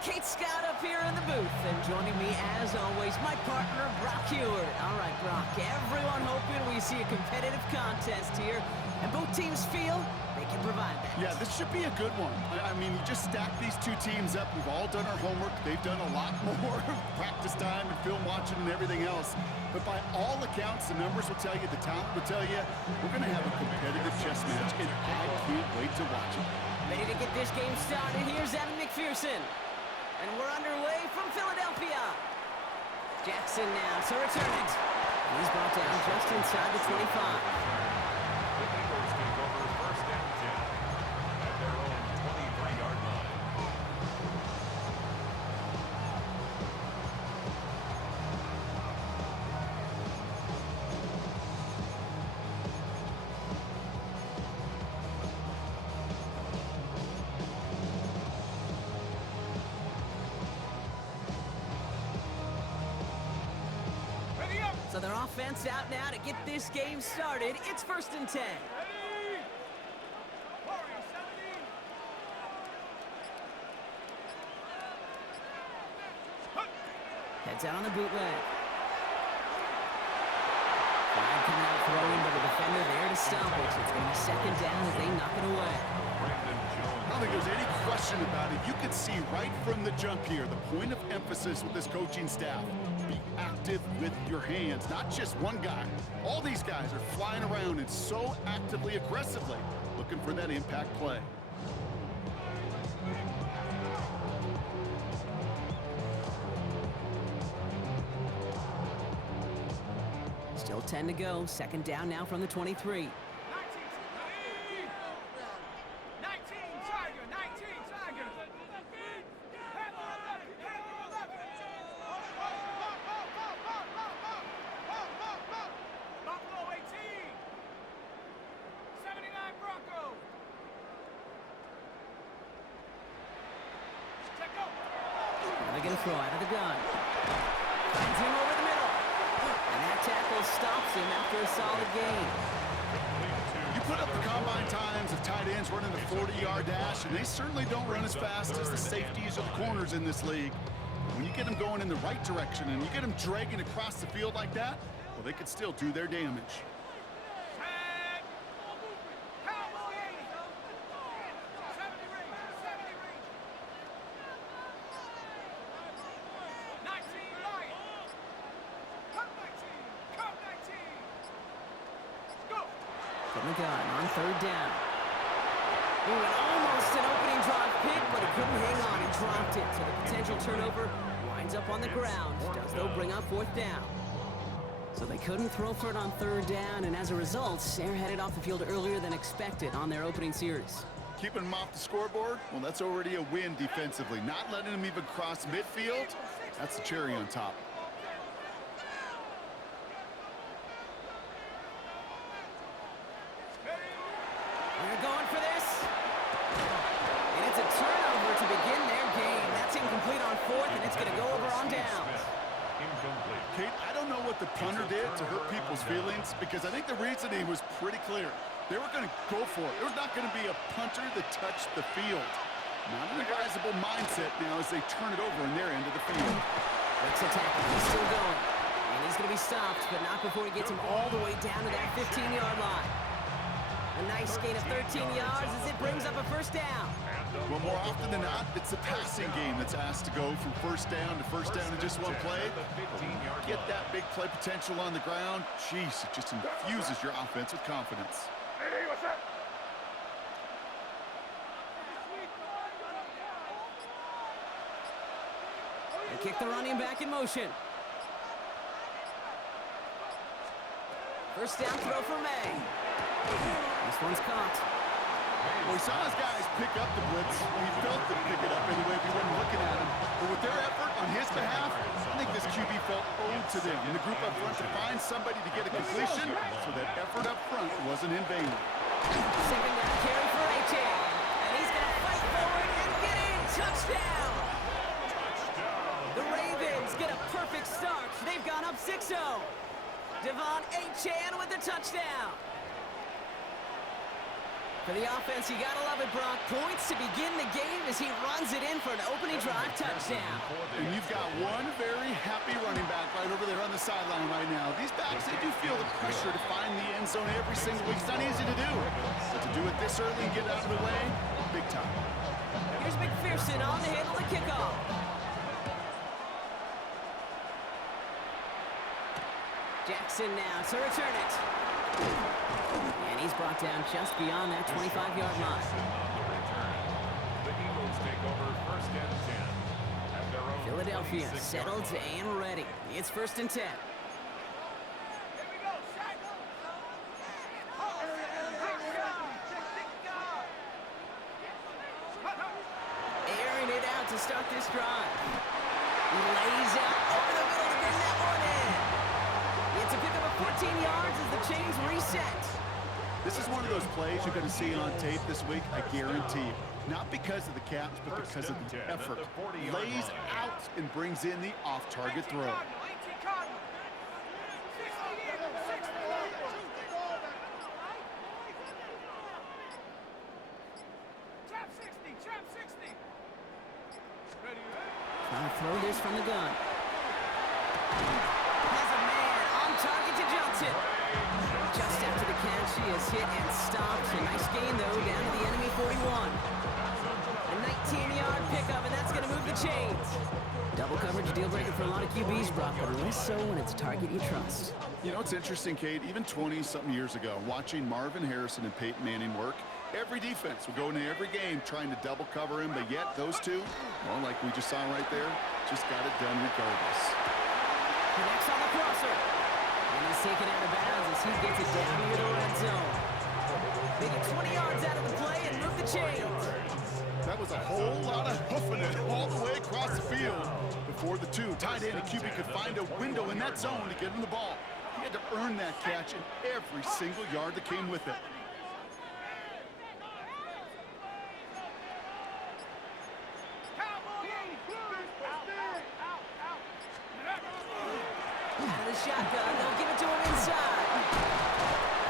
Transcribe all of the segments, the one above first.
Kate Scott up here in the booth, and joining me as always, my partner, Brock Ewart. All right, Brock, everyone hoping we see a competitive contest here, and both teams feel they can provide that. Yeah, this should be a good one. I mean, you just stack these two teams up. We've all done our homework. They've done a lot more practice time and film watching and everything else. But by all accounts, the numbers will tell you, the talent will tell you, we're going to have a competitive chess match, and I can't wait to watch it. Ready to get this game started, here's Evan McPherson. And we're underway from Philadelphia. Jackson now to return it. And he's brought down just inside the 25. The Eagles take over first and 10 at their own 23-yard line. So their offense out now to get this game started. It's first and 10. Heads out on the bootleg. Flag coming out throwing, but the defender there to stop it. It's going to be second down as they knock it away. I don't think there's any question about it. You can see right from the jump here, the point of emphasis with this coaching staff. Be active with your hands, not just one guy. All these guys are flying around and so actively, aggressively looking for that impact play. Still 10 to go. Second down now from the 23. They're going to throw out of the gun. Finds him over the middle. And that tackle stops him after a solid gain. You put up the combine times of tight ends running the 40-yard dash, and they certainly don't run as fast as the safeties or the corners in this league. When you get them going in the right direction and you get them dragging across the field like that, well, they could still do their damage. From the gun on third down. Ooh, and almost an opening drive pick, but he couldn't hang on and dropped it. So the potential turnover winds up on the ground. Does, though, bring up fourth down. So they couldn't throw for it on third down, and as a result, they're headed off the field earlier than expected on their opening series. Keeping them off the scoreboard, well, that's already a win defensively. Not letting them even cross midfield, that's the cherry on top. They're going for this. And it's a turnover to begin their game. That's incomplete on fourth, and it's going to go over on downs. Incomplete. Kate, I don't know what the punter did to hurt people's feelings, because I think the reasoning was pretty clear. They were going to go for it. There's not going to be a punter that touched the field. Not an advisable mindset now as they turn it over in their end of the field. Let's attack him. He's still going. And he's going to be stopped, but not before he gets him all the way down to that 15-yard line. A nice gain of 13 yards as it brings up a first down. Well, more often than not, it's the passing game that's asked to go from first down in just one play. Get that big play potential on the ground. Jeez, it just infuses your offense with confidence. They kick the running back in motion. First down throw for May. This one's caught. Well, he saw his guys pick up the blitz. He felt them pick it up anyway if he wasn't looking at him. But with their effort on his behalf, I think this QB felt owed to them in the group up front to find somebody to get a completion, so that effort up front wasn't in vain. Second down carry for A.J. And he's going to fight forward and get in. Touchdown! The Ravens get a perfect start. They've gone up 6-0. Devon Achane with the touchdown. For the offense, you gotta love it, Brock. Points to begin the game as he runs it in for an opening drive touchdown. And you've got one very happy running back right over there on the sideline right now. These backs, they do feel the pressure to find the end zone every single week. It's not easy to do. But to do it this early and get out of the way, big time. Here's McPherson on the handle to kickoff. Jackson now to return it. And he's brought down just beyond that 25-yard line. The Eagles take over first and 10 at their own Philadelphia 26-yard settled line. and ready. It's first and 10. Airing it out to start this drive. He lays out over the middle to bring that one in. It's a pickup of 14 yards as the chains reset. This is one of those plays you're going to see on tape this week, I guarantee you. Not because of the catch, but because of the effort. Lays out and brings in the off-target throw. Trying to throw this from the gun. Has a man on target to Johnson. Just after the catch, he is hit and stopped. A nice gain, though, down to the enemy 41. A 19-yard pickup, and that's going to move the chains. Double coverage deal breaker for a lot of QBs, Brock, but less so when it's a target you trust. You know, it's interesting, Kate, even 20-something years ago, watching Marvin Harrison and Peyton Manning work, every defense would go into every game trying to double cover him, but yet those two, well, like we just saw right there, just got it done regardless. Connects on the crosser. And he's taken out of bounds as he gets it down near the red zone. They get 20 yards out of the play and move the chains. That was a whole lot of hoofing it all the way across the field before the two tight end and QB could find a window in that zone to get him the ball. He had to earn that catch in every single yard that came with it. Out of the shotgun, they'll give it to him inside.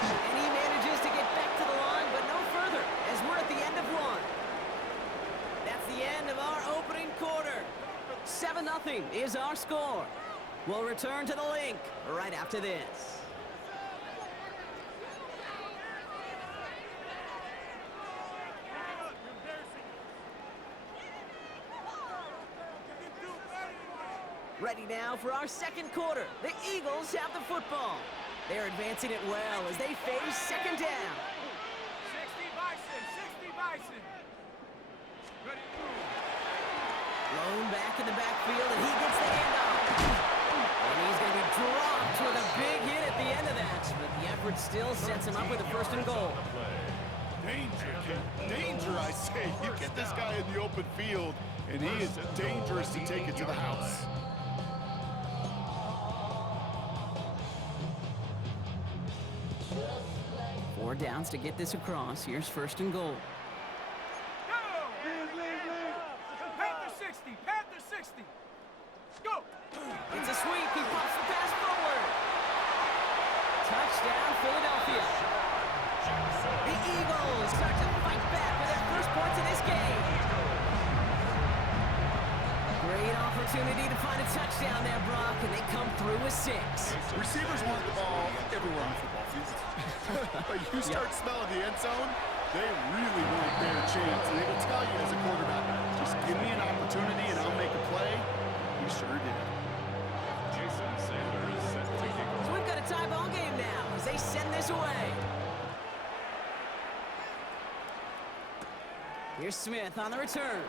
And he manages to get back to the line, but no further, as we're at the end of one. That's the end of our opening quarter. 7-0 is our score. We'll return to the link right after this. Ready now for our second quarter. The Eagles have the football. They're advancing it well as they face second down. 60 Bison. Ready, move. Blown back in the backfield, and he gets the handoff. And he's going to be dropped with a big hit at the end of that. But the effort still sets him up with a first and goal. Danger, kid. Danger, I say. You get this guy in the open field, and he is dangerous to take it to the house. Four downs to get this across. Here's first and goal. Go! Panther 60. Go! It's a sweep. He pops the pass forward. Touchdown, Philadelphia. The Eagles start to fight back with their first points in this game. Great opportunity to find a touchdown there, Brock, and they come through with 6. Receivers want the ball everywhere on the football field. But you start smelling the end zone, they really want their chance. And they will tell you as a quarterback, just give me an opportunity and I'll make a play. He sure did. Jason Sanders set to kick off. So we've got a tie ball game now as they send this away. Here's Smith on the return.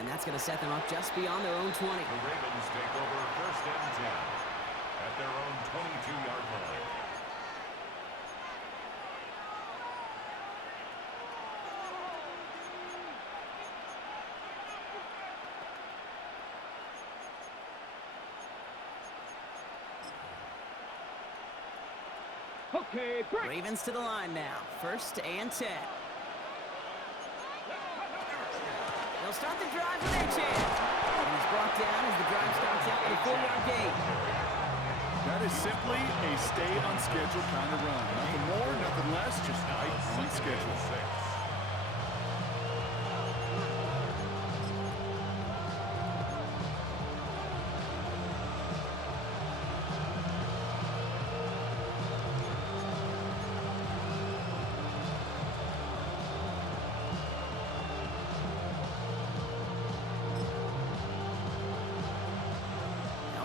And that's going to set them up just beyond their own 20. The Ravens take over first and 10 at their own 22-yard line. Okay, break. Ravens to the line now. First and 10. They'll start the drive with their chance. And he's brought down as the drive starts out with a 4-yard gain. That is simply a stay on schedule kind of run. Nothing more, nothing less, just right on schedule.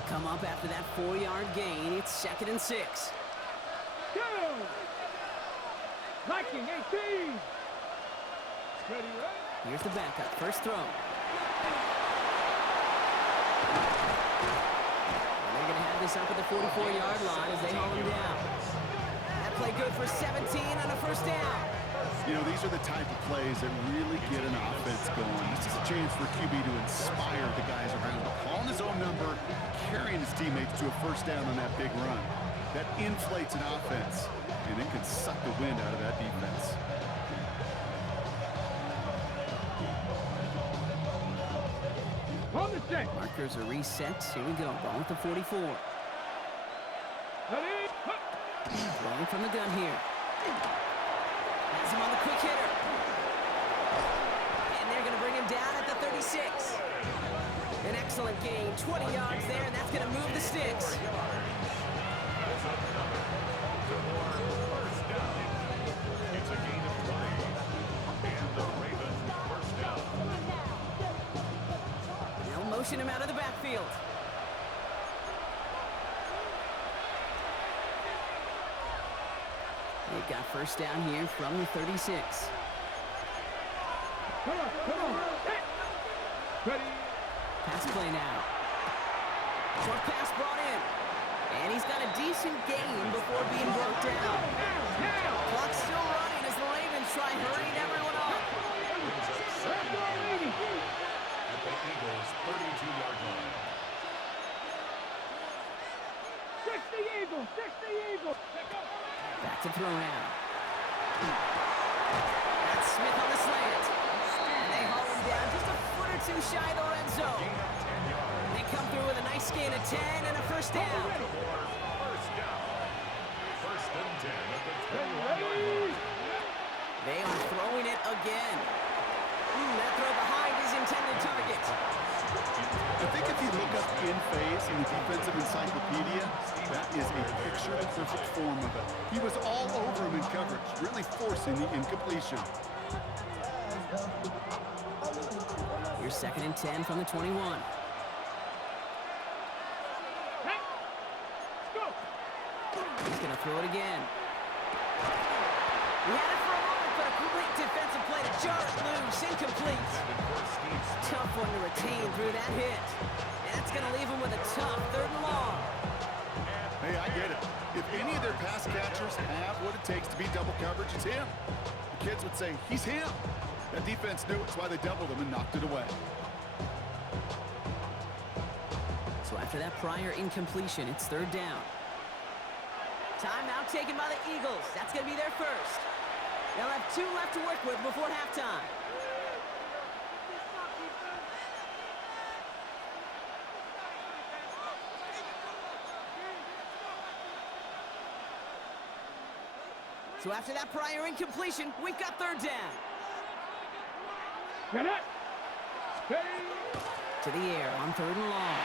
Come up after that 4-yard gain. It's 2nd and 6. Go! Liking 18! Ready, right? Here's the backup. First throw. And they're going to have this up at the 44-yard line as they haul him down. That play good for 17 and a first down. You know, these are the type of plays that really get an offense going. This is a chance for QB to inspire the guys around him. Calling his own number, carrying his teammates to a first down on that big run. That inflates an offense, and it can suck the wind out of that defense. On the set. Markers are reset. Here we go. Ball with the 44. Ready? Throwing from the gun here. Has him on the quick hitter. And they're going to bring him down at the 36. An excellent gain. 20 yards there, and that's going to move the sticks. First down. It's a gain of 3. And the Ravens first down. They'll motion him out of the backfield. They've got first down here from the 36. Come on. Hey. Ready? Pass play now. Short pass brought in. And he's got a decent gain before being brought down. Clock's still running as the Ravens try hurrying everyone up. At the Eagles' 32-yard line. 60 Eagles. Back to throw now. That's Smith on the slant. And they haul him down just a foot or two shy of the red zone. They come through with a nice gain of 10 and a first down. First down. First and 10 at the 21-yard line. They are throwing it again. That throw behind his intended target. I think if you look up in phase in the defensive encyclopedia, that is a picture-perfect form of it. He was all over him in coverage, really forcing the incompletion. Here's 2nd and 10 from the 21. Hey. Go. He's going to throw it again. He had it for a moment, but a complete defensive play to jar it loose. Incomplete. Tough one to retain through that hit. And that's going to leave him with a tough 3rd and long. Hey, I get it. If any of their pass catchers have what it takes to beat double coverage, it's him. The kids would say, he's him. That defense knew it. That's why they doubled him and knocked it away. So after that prior incompletion, it's 3rd down. Timeout taken by the Eagles. That's going to be their first. They'll have 2 left to work with before halftime. So after that prior incompletion, we've got 3rd down. Get it. Ready? To the air on 3rd and long.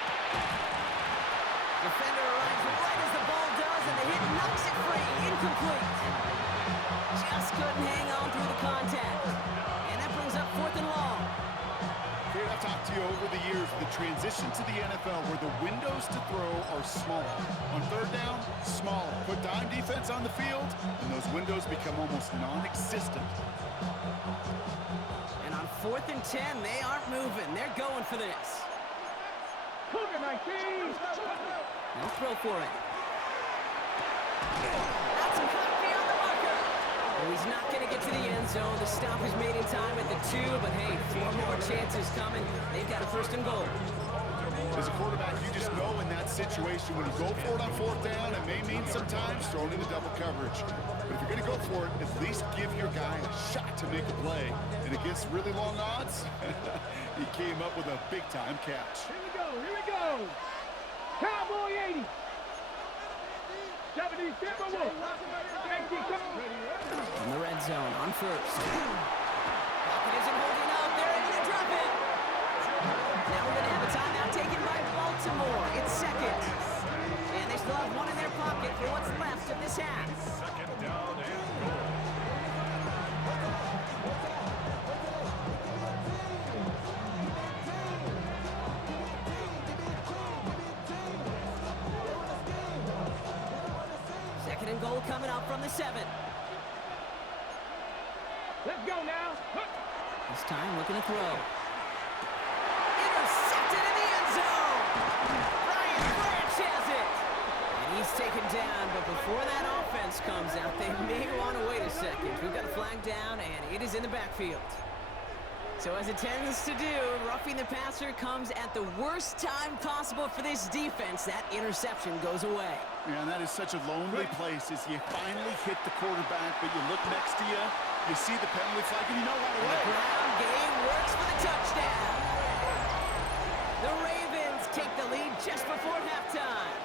Defender arrives right as the ball does, and the hit knocks it free. Incomplete. Just couldn't hang on through the contact. And that brings up 4th and long. Kate, I've talked to you over the years, the transition to the NFL where the windows to throw are smaller. On 3rd down, smaller. Put dime defense on the field, and those windows become almost non-existent. And on 4th and 10, they aren't moving. They're going for this. Cougar 19. They'll throw for it. That's caught beyond the marker. Well, he's not going to get to the end zone. The stop is made in time at the 2, but hey, 4 more chances coming. They've got a 1st and goal. As a quarterback, you just know in that situation when you go for it on 4th down, it may mean sometimes throwing into double coverage. But if you're going to go for it, at least give your guy a shot to make a play. And against really long odds, he came up with a big-time catch. Here we go. Cowboy 80. 70 Timberwolves. Yankee come. In the red zone on first. Pocket isn't holding up. They're able to drop it. Now we're going to have a timeout taken by Baltimore. It's second. And they still have one in their pocket for what's left of this half. Second down and goal. Second and goal coming up from the 7. Let's go now. This time looking to throw. Intercepted in the end zone. Brian Branch has it. And he's taken down, but before that offense comes out, they may want to wait a second. We've got a flag down, and it is in the backfield. So as it tends to do, roughing the passer comes at the worst time possible for this defense. That interception goes away. Yeah, and that is such a lonely place as you finally hit the quarterback, but you look next to you, you see the penalty flag, and you know right away. The ground game works for the touchdown. The Ravens take the lead just before halftime.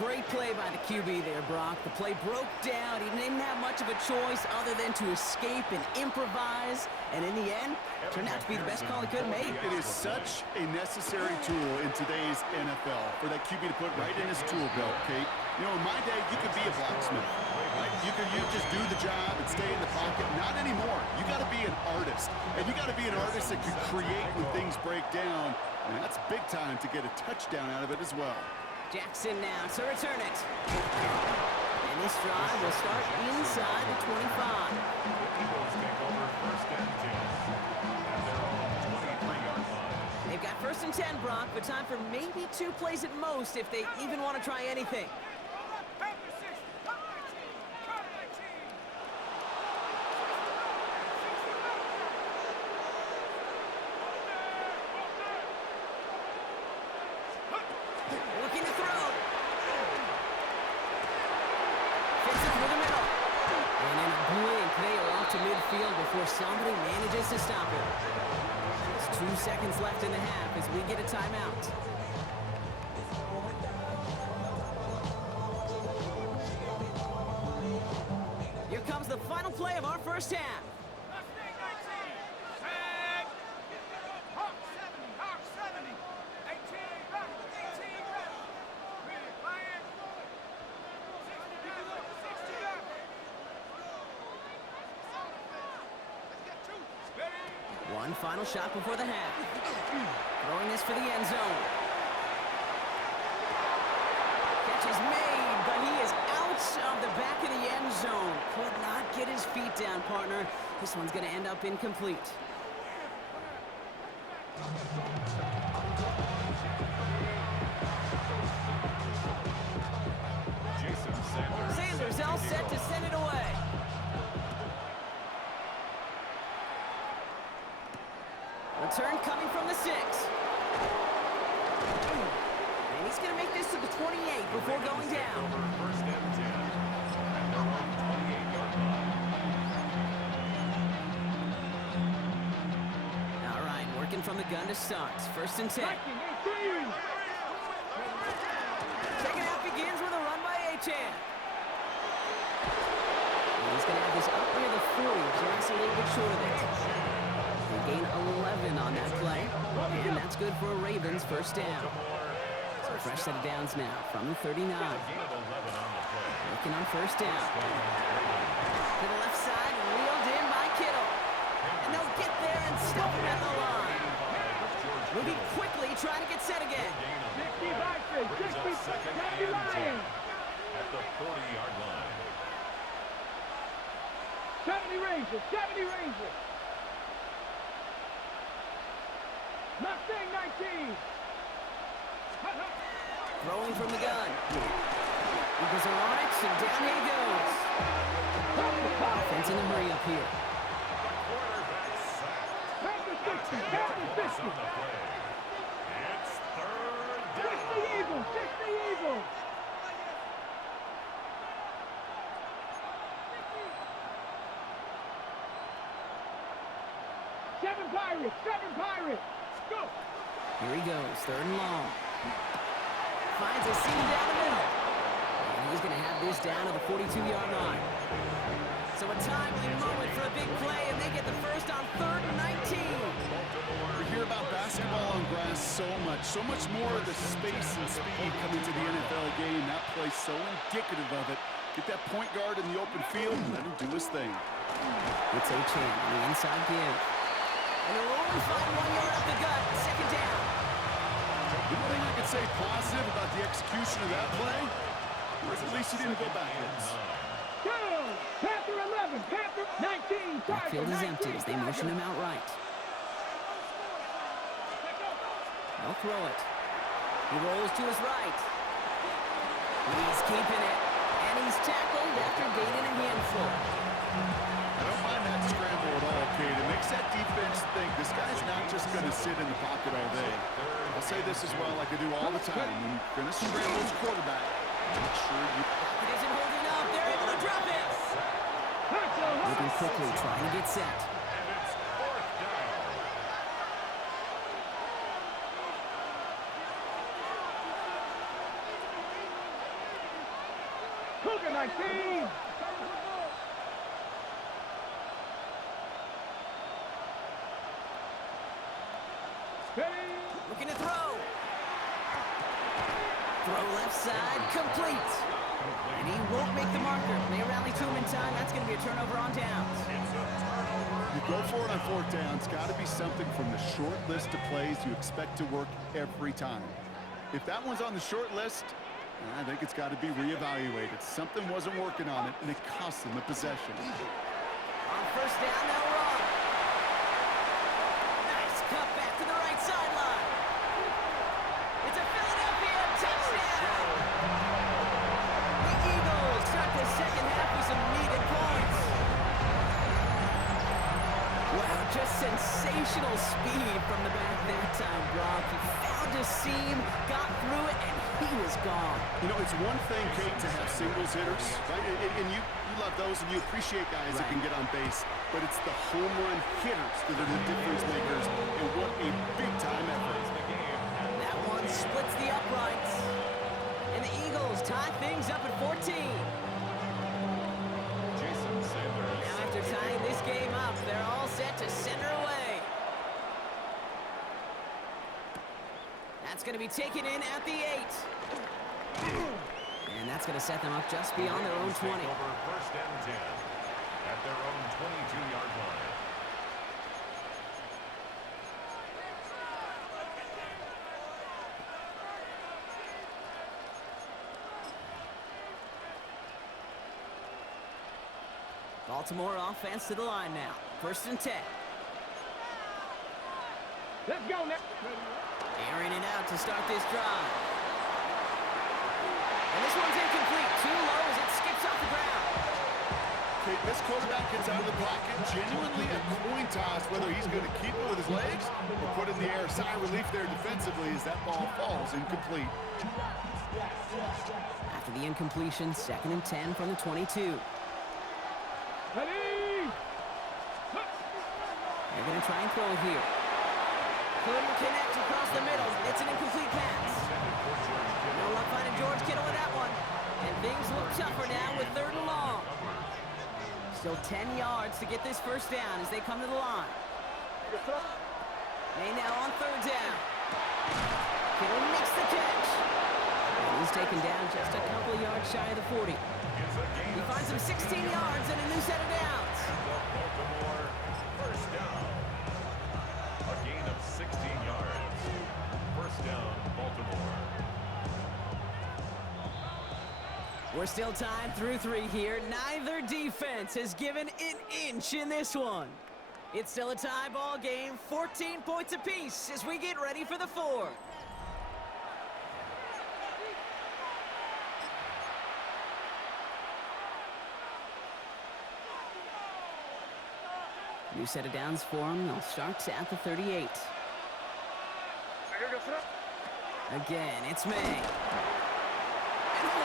Great play by the QB there, Brock. The play broke down. He didn't have much of a choice other than to escape and improvise. And in the end, turned out to be the best call he could have made. It is such a necessary tool in today's NFL for that QB to put right in his tool belt, Kate. You know, in my day, you could be a blacksmith, right? You just do the job and stay in the pocket. Not anymore. You got to be an artist. And you got to be an artist that could create when things break down. And that's big time to get a touchdown out of it as well. Jackson now to return it. And this drive will start inside the 25. The Eagles take over first and 10 at their own 23-yard line. They've got first and 10, Brock, but time for maybe 2 plays at most if they even want to try anything. Looking to throw. Fits it through the middle. And in a blink, they are off to midfield before somebody manages to stop it. Just 2 seconds left in the half as we get a timeout. Here comes the final play of our first half. One final shot before the half. Throwing this for the end zone. Catch is made, but he is out of the back of the end zone. Could not get his feet down, partner. This one's going to end up incomplete. Sanders all set to send it away. Return coming from the 6. And he's going to make this to the 28 before going down. First and 10 at their own 28-yard line. All right, working from the gun to start. First and 10. Second half begins with a run by Achan. He's going to have this up near the 40, just a little bit short of it. They gain 11 on that play, and that's good for a Ravens first down. So fresh set of downs now from the 39. Looking on first down. To the left side, reeled in by Kittle. And they'll get there and stop him at the line. Moving quickly, trying to get set again. 60 Lions. At the 40-yard line. 70 Rangers, 70 Rangers. Mustang 19. Throwing from the gun. Eagles are on it, and down he goes. Offense in a hurry up here. Quarterback sack. 60, 60. On the play. It's third down. 60 Eagles, 60 Eagles. Seven Pirates, go. Here he goes, third and long. finds a seam down the middle. And he's going to have this down to the 42-yard line. So a timely moment for a big play, and they get the first on 3rd and 19. We hear about basketball on grass so much more of the space and speed coming to the NFL game. That play's so indicative of it. Get that point guard in the open field and let him do his thing. It's Achane on the inside give. And they'll only find 1 yard up the gut. Second down. The only thing I could say positive about the execution of that play was at least he didn't go backwards. Go! Panther 11, Panther 19, Backfield is empty as they motion him out right. They'll throw it. He rolls to his right. He's keeping it. And he's tackled after gaining a handful. I don't mind that scramble at all, Kate. It makes that defense think this guy's not just going to sit in the pocket all day. I'll say this as well like I do all the time. When you're going to scramble his quarterback, make sure you... It isn't holding up. They're able to drop it. Moving quickly, trying to get set. And it's 4th down. Cougar 19. Steady. Looking to throw. Throw left side, complete. And he won't make the marker. They rally to him in time. That's going to be a turnover on downs. You go for it on 4th down. It's got to be something from the short list of plays you expect to work every time. If that one's on the short list, I think it's got to be reevaluated. Something wasn't working on it, and it cost them the possession. On 1st down, they'll run. Nice cut back to the right sideline. It's a Philadelphia touchdown. The Eagles start the second half with some needed points. Wow, just sensational speed from the back that time, Brock. He found a seam, got through it, and he was gone. You know, it's one thing, Kate, to have singles hitters, right? And you love those, and you appreciate guys that can get on base. But it's the home run hitters that are the difference makers, and what a big-time effort. That one splits the uprights. And the Eagles tie things up at 14. Jason Sanders. Now after tying this game up, they're all set to center away. That's going to be taken in at the 8. And that's going to set them up just beyond their own 20. Over 1st and 10 at their own 22-yard line. Baltimore offense to the line now. 1st and 10. Let's go now. Airing it out to start this drive. And this one's incomplete. Too low as it skips off the ground. Kate, this quarterback gets out of the pocket, genuinely a coin toss whether he's going to keep it with his legs or put it in the air. Sigh of relief there defensively as that ball falls incomplete. After the incompletion, 2nd and 10 from the 22. Ready. They're going to try and throw it here. Couldn't connect across the middle. It's an incomplete pass. No luck finding George Kittle with that one. And things look tougher now with 3rd and long. Still 10 yards to get this 1st down as they come to the line. They now on 3rd down. Kittle makes the catch. And he's taken down just a couple yards shy of the 40. He finds him 16 yards and a new set of downs. Baltimore 1st down. A gain of 16 yards. 1st down, Baltimore. We're still tied through 3 here. Neither defense has given an inch in this one. It's still a tie ball game, 14 points apiece as we get ready for the 4th. New set of downs for them. They'll start at the 38. Again, it's May. And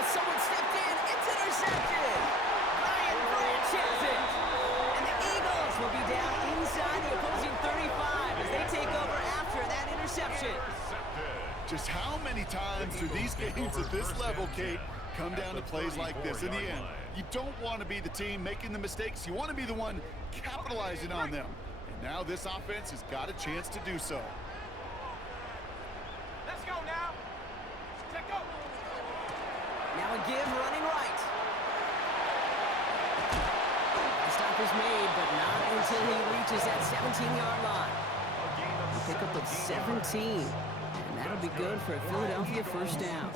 someone stepped in. It's intercepted. Brian Branch has it. And the Eagles will be down inside the opposing 35 as they take over after that interception. Intercepted. Just how many times do these games at this level, Kate, come down to plays like this? In the end, you don't want to be the team making the mistakes. You want to be the one capitalizing on them. And now this offense has got a chance to do so. Let's go now. Let's go. Now a give running right. The stop is made, but not until he reaches that 17-yard line. A pickup of 17. And that'll be good for a Philadelphia first down.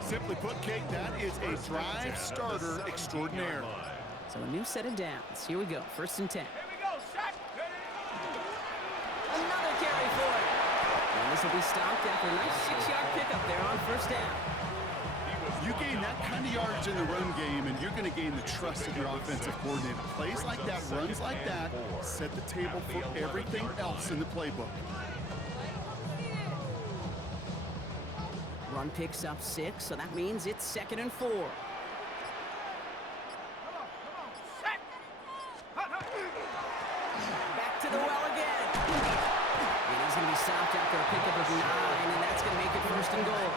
Simply put, Kate, that is a drive starter extraordinaire. So a new set of downs. Here we go, 1st and 10. Here we go. Shot. Another carry for it. And this will be stopped after a nice 6-yard pickup there on 1st down. You gain that kind of yardage in the run game, and you're going to gain the trust of your offensive coordinator. Plays like that, runs like that, set the table for everything else in the playbook. Run picks up 6, so that means it's 2nd and 4. Come on. Set. Back to the well again. And he's going to be stopped after a pickup of 9, and that's going to make it 1st and goal.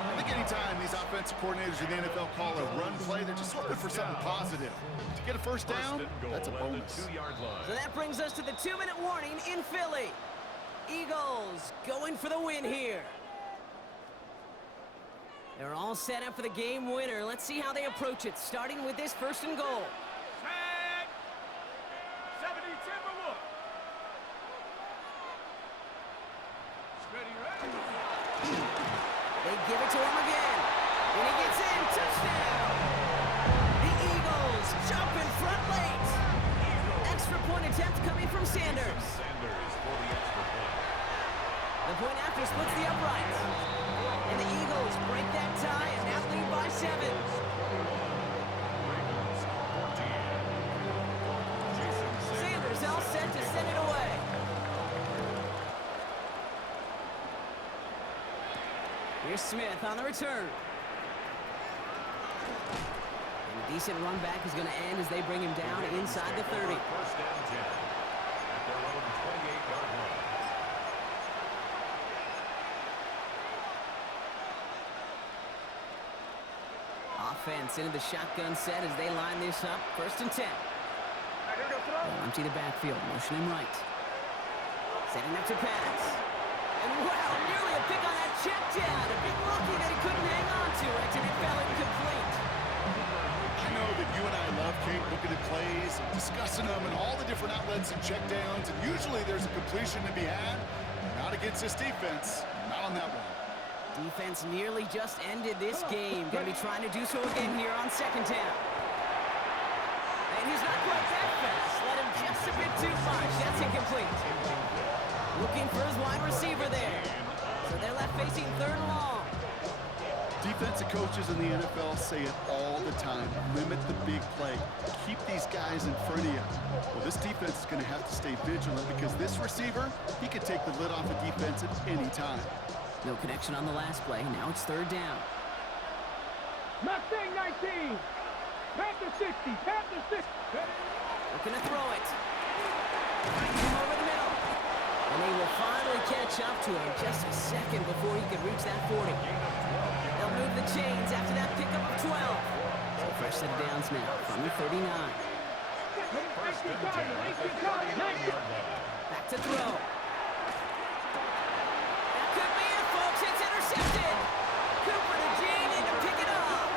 I think anytime these offensive coordinators in the NFL call a run play, they're just hoping for something positive. To get a first down, that's a bonus. So that brings us to the 2-minute warning in Philly. Eagles going for the win here. They're all set up for the game winner. Let's see how they approach it, starting with this 1st and goal. Set. 70 Timberwolf. Ready. They give it to him again. When he gets in, touchdown! The Eagles jump in front late. Extra point attempt coming from Sanders. The point after splits the uprights. And the Eagles break that tie and now lead by 7. Sanders all set to send it away. Here's Smith on the return. And a decent run back is going to end as they bring him down inside the 30. 1st and 10 at their own 28-yard line. Offense into the shotgun set as they line this up. 1st and 10. They'll empty the backfield, motion him right. Setting up to pass. And wow, nearly a pick on that check down. A big lucky that he couldn't hang on to it, and it fell incomplete. I know that you and I love, Kate, looking at plays and discussing them and all the different outlets and checkdowns, and usually there's a completion to be had. Not against this defense. Not on that one. Defense nearly just ended this game. Going to be trying to do so again here on 2nd down. And he's not quite that fast. Let him just a bit too much. That's incomplete. Looking for his wide receiver there. So they're left facing 3rd and long. Defensive coaches in the NFL say it all the time. Limit the big play. Keep these guys in front of you. Well, this defense is going to have to stay vigilant because this receiver, he could take the lid off a defense at any time. No connection on the last play. Now it's 3rd down. Mustang 19. Panther 60. Panther 60. Looking to throw it. Finds him over the middle. And they will finally catch up to him just a second before he can reach that 40. They'll move the chains after that pickup of 12. So fresh set of downs now from the 39. Back to throw. That could be it, folks. It's intercepted. Cooper to Gene in to pick it up.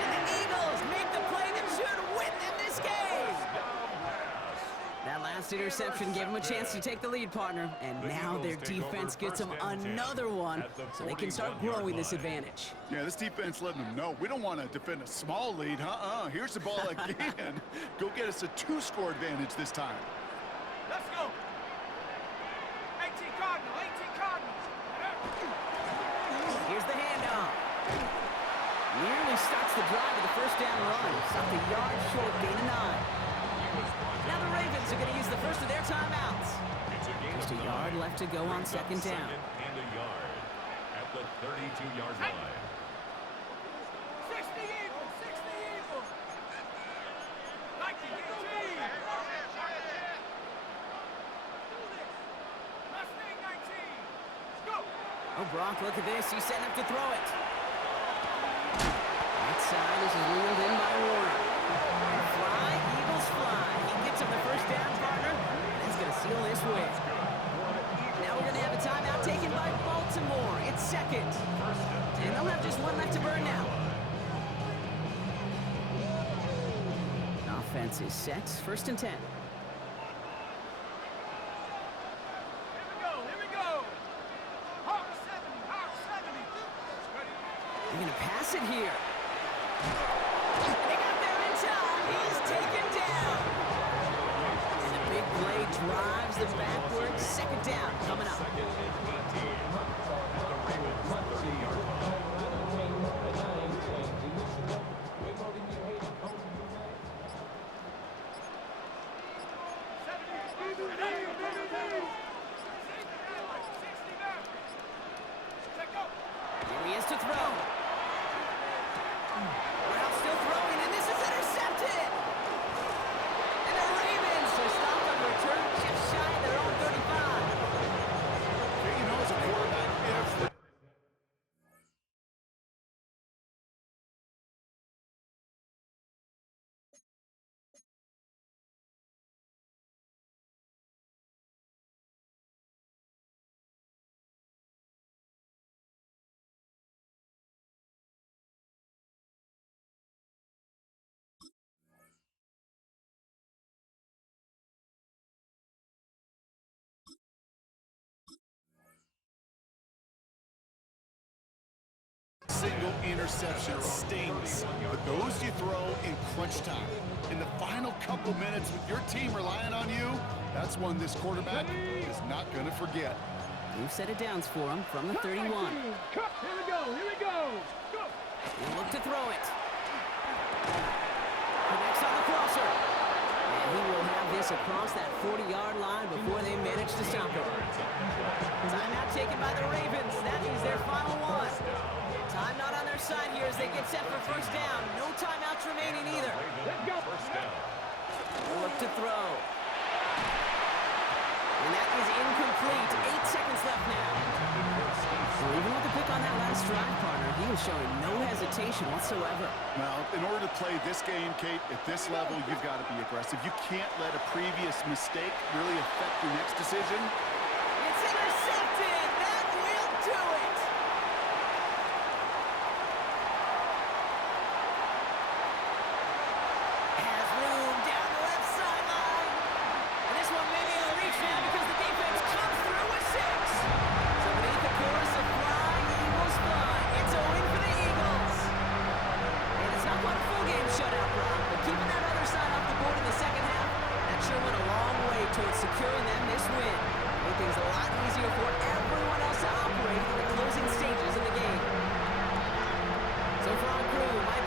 And the Eagles make the play that should win them this game. That last interception gave them a chance to take the lead, partner. And now their defense gets them another one so they can start growing this advantage. Yeah, this defense letting them know we don't want to defend a small lead. Here's the ball again. Go get us a 2-score advantage this time. Let's go. 18 Cardinals. 18 Cardinals. Here's the handoff. Nearly starts the drive with the 1st down run. Stopped a yard short, gain of 9. Now the Ravens are going to use the first of their timeouts. Just a yard left to go on 2nd down. And a yard at the 32-yard line. 60 Eagles. 60 Eagles. 19 Eagles. Mustang 19. Let's go. Oh, Brock, look at this. He's setting up to throw it. Right side, this is wheeled in by Warren. And fly, Eagles fly. He gets him the first down, partner. That's going to seal this win. Now we're going to have a timeout taken by Baltimore. It's second. And they'll have just one left to burn now. Offense is set. First and 10. They're going to pass it here. They got there in time. He's taken down. And the big play drives them backwards. Second down coming up. Here he is to throw. Brown still throwing, and this is intercepted. And the Ravens are stopped on return just shy of their own 35. You know, as a quarterback, if single interception stings, but those you throw in crunch time. In the final couple minutes with your team relying on you, that's one this quarterback is not going to forget. New set of downs for him from the 31. Here we go, here we go. Go. He'll look to throw it. Connects on the crosser. And he will have this across that 40-yard line before they manage to stop it. Timeout taken by the Ravens. That is their final one. Time not on their side here as they get set for first down. No timeouts remaining either. Let's go. Look to throw. And that is incomplete. 8 seconds left now. So even with the pick on that last drive, partner, he was showing no hesitation whatsoever. Well, in order to play this game, Kate, at this level, you've got to be aggressive. You can't let a previous mistake really affect your next decision. It's intercepted. That will do it. Has room down the left sideline. And this one may be in reach now because the defense comes through with 6. So beneath the chorus of flying Eagles fly, it's a win for the Eagles. And it's not quite a full game shutout, Brock, but keeping that other side off the board in the second half, that sure went a long way towards securing them this win. Made things a lot easier for everyone else to operate in the closing stages of the game. So for our crew, Mike